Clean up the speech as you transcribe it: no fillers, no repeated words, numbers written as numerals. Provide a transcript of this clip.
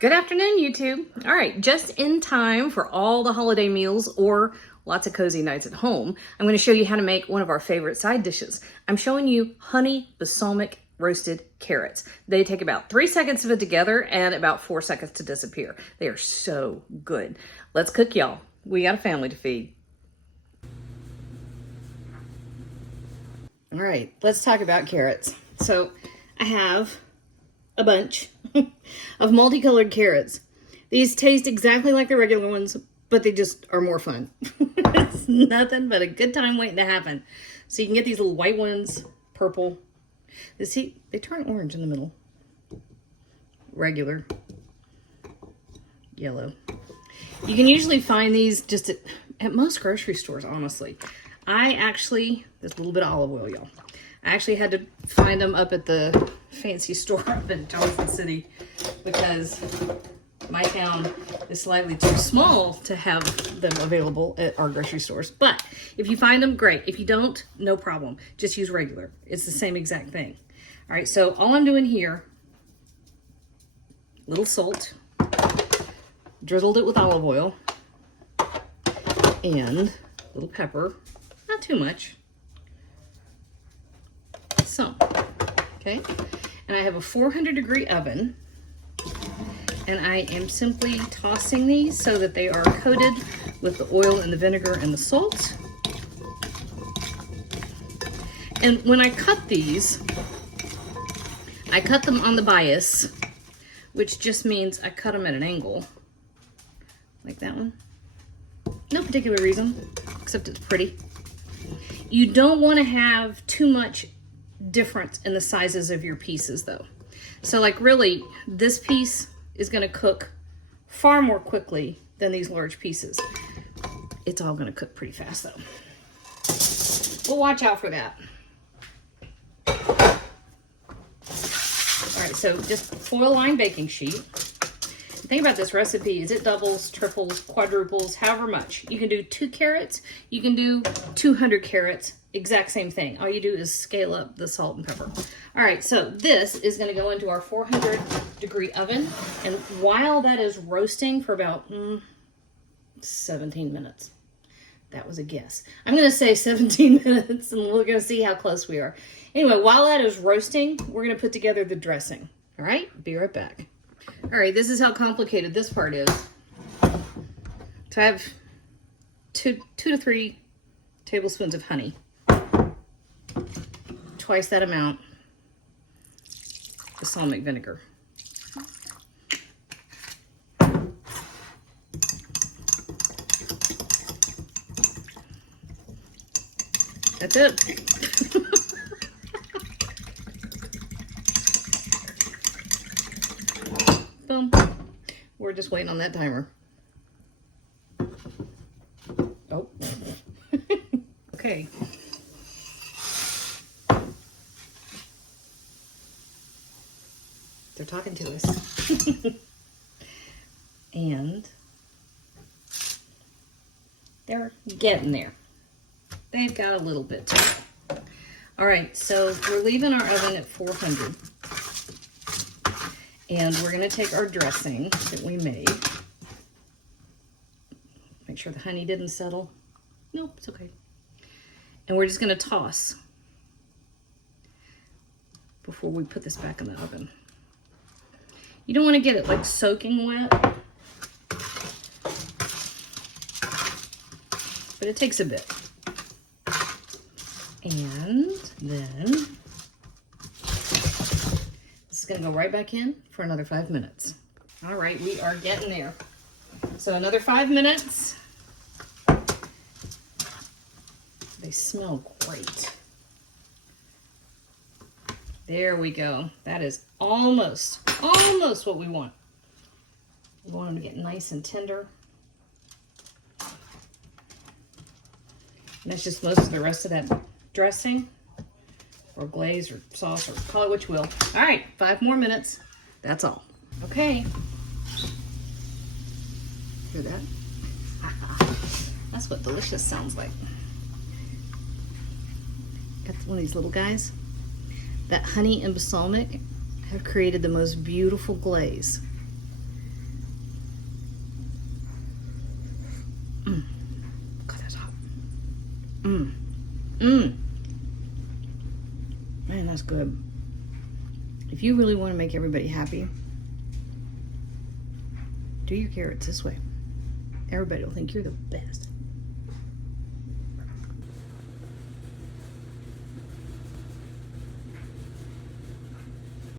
Good afternoon, YouTube. All right, just in time for all the holiday meals or lots of cozy nights at home, I'm going to show you how to make one of our favorite side dishes. I'm showing you honey balsamic roasted carrots. They take about 3 seconds to put together and about 4 seconds to disappear. They are so good. Let's cook, y'all. We got a family to feed. All right, let's talk about carrots. So I have a bunch of multicolored carrots. These taste exactly like the regular ones, but they just are more fun. It's nothing but a good time waiting to happen. So you can get these little white ones, purple. See, they turn orange in the middle. Regular. Yellow. You can usually find these just at most grocery stores, honestly. There's a little bit of olive oil, y'all. I actually had to find them up at the fancy store up in Johnson City because my town is slightly too small to have them available at our grocery stores. But if you find them, great. If you don't, no problem. Just use regular. It's the same exact thing. All right, so all I'm doing here, little salt, drizzled it with olive oil, and a little pepper, not too much. Some, okay? And I have a 400-degree oven, and I am simply tossing these so that they are coated with the oil and the vinegar and the salt. And when I cut these, I cut them on the bias, which just means I cut them at an angle, like that one. No particular reason, except it's pretty. You don't want to have too much difference in the sizes of your pieces though. So like really, this piece is going to cook far more quickly than these large pieces. It's all going to cook pretty fast though. We'll watch out for that. All right, so just foil lined baking sheet. The thing about this recipe is it doubles, triples, quadruples, however much. You can do 2 carrots, you can do 200 carrots, exact same thing. All you do is scale up the salt and pepper. All right, so this is gonna go into our 400-degree oven. And while that is roasting for about 17 minutes, that was a guess. I'm gonna say 17 minutes and we're gonna see how close we are. Anyway, while that is roasting, we're gonna put together the dressing. All right, be right back. All right, this is how complicated this part is. So I have two to 3 tablespoons of honey. Twice that amount balsamic vinegar. That's it. Boom. We're just waiting on that timer. Oh. Okay. They're talking to us. And they're getting there. They've got a little bit to go. All right, so we're leaving our oven at 400. And we're going to take our dressing that we made. Make sure the honey didn't settle. Nope, it's okay. And we're just going to toss before we put this back in the oven. You don't want to get it like soaking wet, but it takes a bit. And then it's going to go right back in for another 5 minutes. All right, we are getting there. So another 5 minutes. They smell great. There we go. That is almost what we want. We want them to get nice and tender. And that's just most of the rest of that dressing, or glaze, or sauce, or call it what you will. All right, 5 more minutes. That's all. Okay. Hear that? That's what delicious sounds like. Got one of these little guys. That honey and balsamic have created the most beautiful glaze. God, that's hot. Man, that's good. If you really want to make everybody happy, do your carrots this way. Everybody will think you're the best.